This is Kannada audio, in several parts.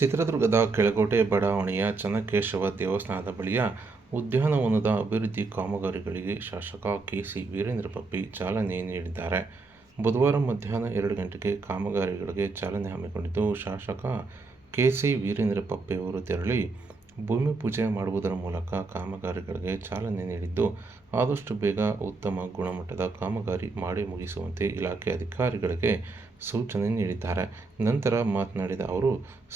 ಚಿತ್ರದುರ್ಗದ ಕೆಳಕೋಟೆ ಬಡಾವಣೆಯ ಚನ್ನಕೇಶವ ದೇವಸ್ಥಾನದ ಬಳಿಯ ಉದ್ಯಾನವನದ ಅಭಿವೃದ್ಧಿ ಕಾಮಗಾರಿಗಳಿಗೆ ಶಾಸಕ ಕೆಸಿ ವೀರೇಂದ್ರ ಪಪ್ಪಿ ಚಾಲನೆ ನೀಡಿದ್ದಾರೆ. ಬುಧವಾರ ಮಧ್ಯಾಹ್ನ ಎರಡು ಗಂಟೆಗೆ ಕಾಮಗಾರಿಗಳಿಗೆ ಚಾಲನೆ ಹಮ್ಮಿಕೊಂಡಿದ್ದು, ಶಾಸಕ ಕೆಸಿ ವೀರೇಂದ್ರ ಪಪ್ಪಿಯವರು ತೆರಳಿ ಭೂಮಿ ಪೂಜೆ ಮಾಡುವುದರ ಮೂಲಕ ಕಾಮಗಾರಿಗಳಿಗೆ ಚಾಲನೆ ನೀಡಿದ್ದು, ಆದಷ್ಟು ಬೇಗ ಉತ್ತಮ ಗುಣಮಟ್ಟದ ಕಾಮಗಾರಿ ಮಾಡಿ ಮುಗಿಸುವಂತೆ ಇಲಾಖೆ ಅಧಿಕಾರಿಗಳಿಗೆ ಸೂಚನೆ ನೀಡಿದ್ದಾರೆ. ನಂತರ ಮಾತನಾಡಿದ ಅವರು,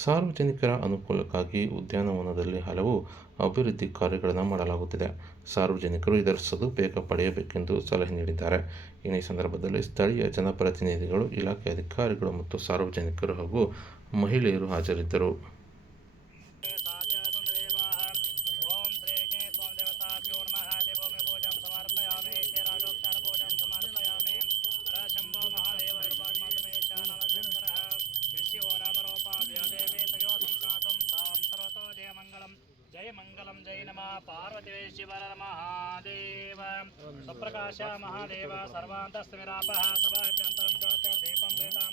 ಸಾರ್ವಜನಿಕರ ಅನುಕೂಲಕ್ಕಾಗಿ ಉದ್ಯಾನವನದಲ್ಲಿ ಹಲವು ಅಭಿವೃದ್ಧಿ ಕಾರ್ಯಗಳನ್ನು ಮಾಡಲಾಗುತ್ತಿದೆ. ಸಾರ್ವಜನಿಕರು ಇದರ ಸದುಪಯೋಗ ಪಡೆಯಬೇಕೆಂದು ಸಲಹೆ ನೀಡಿದ್ದಾರೆ. ಈ ಸಂದರ್ಭದಲ್ಲಿ ಸ್ಥಳೀಯ ಜನಪ್ರತಿನಿಧಿಗಳು, ಇಲಾಖೆ ಅಧಿಕಾರಿಗಳು ಮತ್ತು ಸಾರ್ವಜನಿಕರು ಹಾಗೂ ಮಹಿಳೆಯರು ಹಾಜರಿದ್ದರು. జయ మంగళం జయ నమ. పార్వతీ శివర మహాదేవ. స్వప్రకాశ మహాదేవ. సర్వాంతస్మిరాప సభాభ్యంతరం జ్యోతిర్దీపం వేదాం